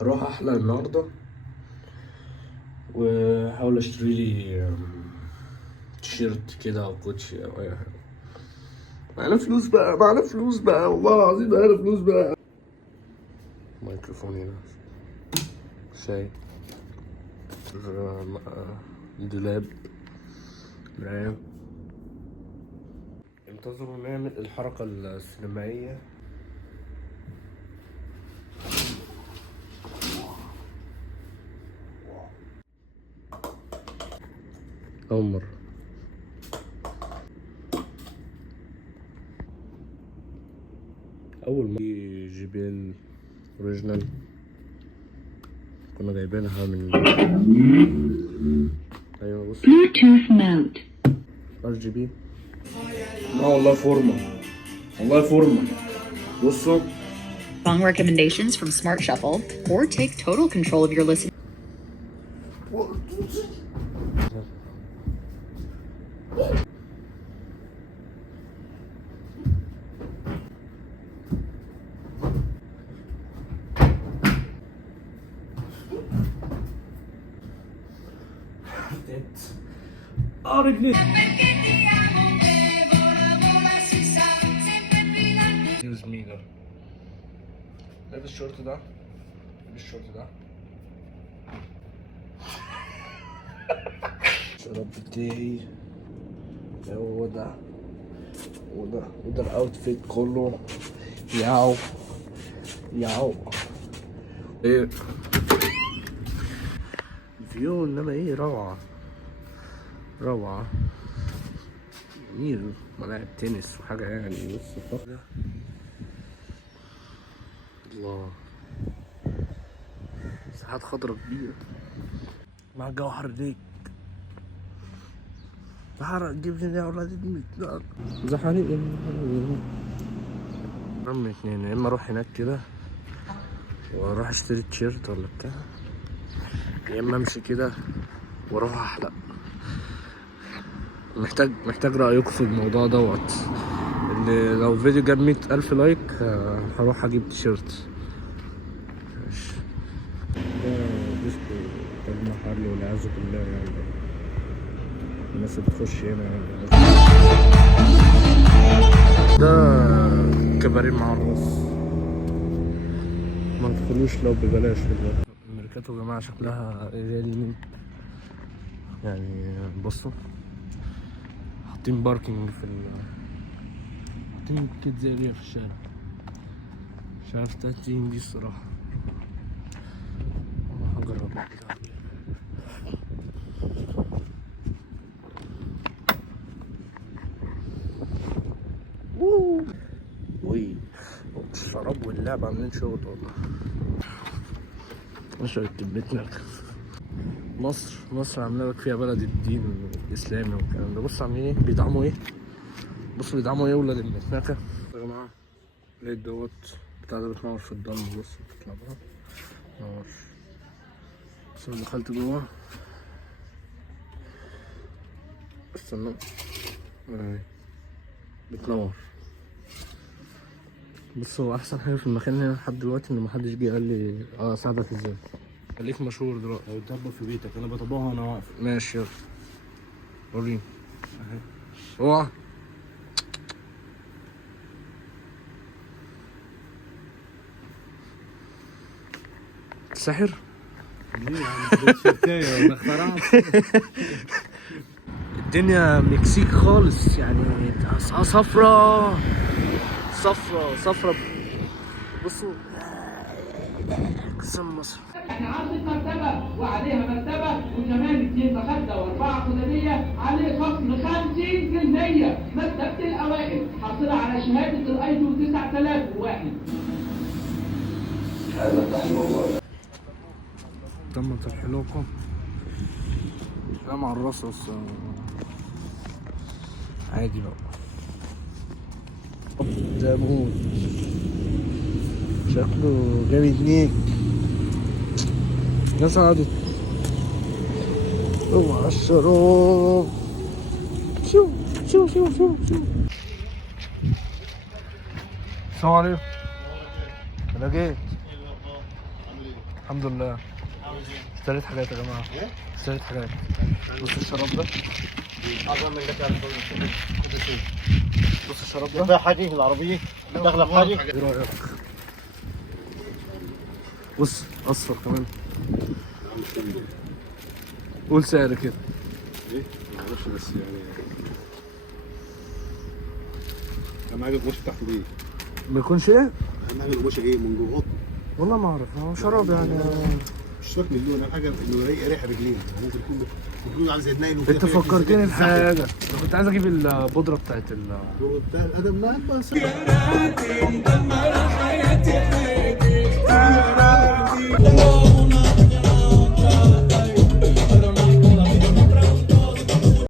هروح احلى النهارده وهحاول اشتري لي تيشيرت كده او كوتشي او اي حاجه. معانا فلوس بقى، معانا فلوس بقى، والله العظيم معانا فلوس بقى. ميكروفون هنا، شاي، دولاب، مراية. انتظروا نعمل الحركة السينمائية. أول مرة. أول مرة جي بي ال أوريجينال، كنا جايبينها من أيوة بص Bluetooth mode. RGB. لا والله فورمة، والله فورمة. بصوا Song recommendations from Smart Shuffle, or take total control of your listening. رجلي. نيوز ميجر. لابس الشورت ده، لابس الشورت ده. الشراب بتاعي هو ده وده الاوتفيت كله. ياو ايه فيو، انما ايه روعة جميل. ملاعب تنس وحاجة يعني. بص الفخر، الله، مساحات خضرا كبيرة مع جوهر ليك. تعال جيب لي يا ولاد زحاني رمي اتنين. يا اما اروح هناك كده واروح اشتري تيشيرت ولا بتاع، يا اما امشي كده واروح احلق. محتاج رأيكم في الموضوع دوت. اللي لو الفيديو جاب 100,000 لايك هروح اجيب تيشيرت. ماشي. ده ديسكو المحل والعياذ بالله يعني. الناس اللي بتخش هنا يعني. ده كباريه معرس، ما تدخلوش لو ببلاش. الميركاتو يا جماعة شكلها غالي يعني. بصوا حاطين باركينج في حاطين كيدز اريا في الشارع. مش عارف تاتين دي الصراحة. هجرب كده. وي الشراب واللعب عاملين شغل والله. نشرة بيتنا. مصر عامله لك فيها بلد الدين الاسلامي والكلام ده. بص عاملين ايه، بيدعموا ايه. بص بيدعموا ايه ولاد المتناكة يا جماعه. لقيت دوت بتاع ده بتنور في الضلمه. بص بتطلع بره نور. بس انا دخلت جوه، استنى بتنور. بص هو احسن حاجه في المكان هنا لحد دلوقتي ان محدش جه قال لي اساعدك ازاي. خليك مشهور دلوقتي او تطبق في بيتك. انا بطبقها وانا واقف. ماشي يلا وريني اهي. اوعى ساحر. ليه يا عم تيشيرتايه ولا اخترعت؟ الدنيا مكسيك خالص يعني. صفرة بصوا قسم مصر. احنا عرض مرتبه وعليها مرتبه وكمان 2 مخده و4 خداديه عليه خصم 50%. مرتبه الاوائل حاصله على شهاده الايزو 9001. تم ترحيلكم. انا مع الرصاص عادي بقى. ده موت شكله جامد نيك. الناس قعدت اوعى الشراب. شو السلام عليكم. انا جيت. الحمد لله. اشتريت حاجات يا جماعه. اشتريت حاجات. بص الشراب ده. بص الشراب ده. فيها حاجه في العربيه داخله في حاجه. ايه رايك؟ بص اصفر كمان. قول سعر كده. ايه؟ معرفش بس يعني اهم حاجه القماشه بتاعته دي. ما يكونش ايه؟ اهم حاجه القماشه ايه من جوه. والله ما اعرف، هو شراب يعني. مش شرط من اللون، اهم حاجه انه ريحه رجلين، ممكن يكون عامل زي النايل وكده. انت فكرتني في حاجه، انا كنت عايز اجيب البودره بتاعت بتاع الادب ما بس